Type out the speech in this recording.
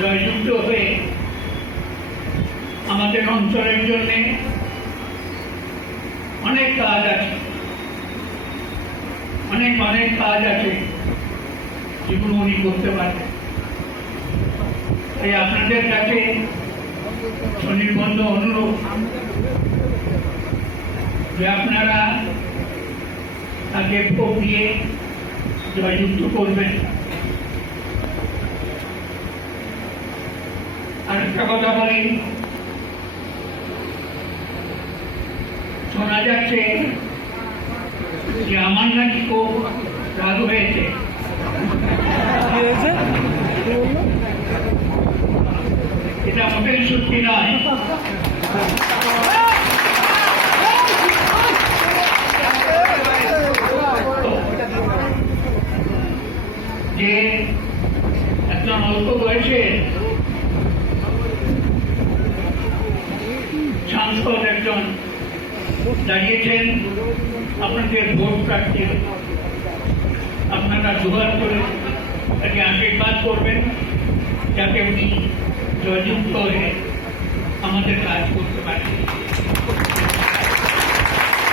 জয়যুক্ত হয়ে আমাদের অঞ্চলের জন্যে অনেক কাজ আছে। অনেক অনেক কাজ আছে যেগুলো উনি করতে পারবেন। তাই আপনাদের কাছে স্বনির্বন্ধ অনুরোধ যে আপনারা তাকে ভোট দিয়ে জয়যুক্ত করবেন। আরেকটা কথা বলি। শোনা যাচ্ছে যে আমার নাকি খুব রাগ হয়েছে। এটা মোটেই সত্যি নয়। যে একজন অল্প বয়সে সাংসদ একজন দাঁড়িয়েছেন আপনাদের ভোট প্রার্থী আপনারা দুবার করে তাকে আশীর্বাদ করবেন, যাতে উনি জয়যুক্ত হয়ে আমাদের কাজ করতে পারেন।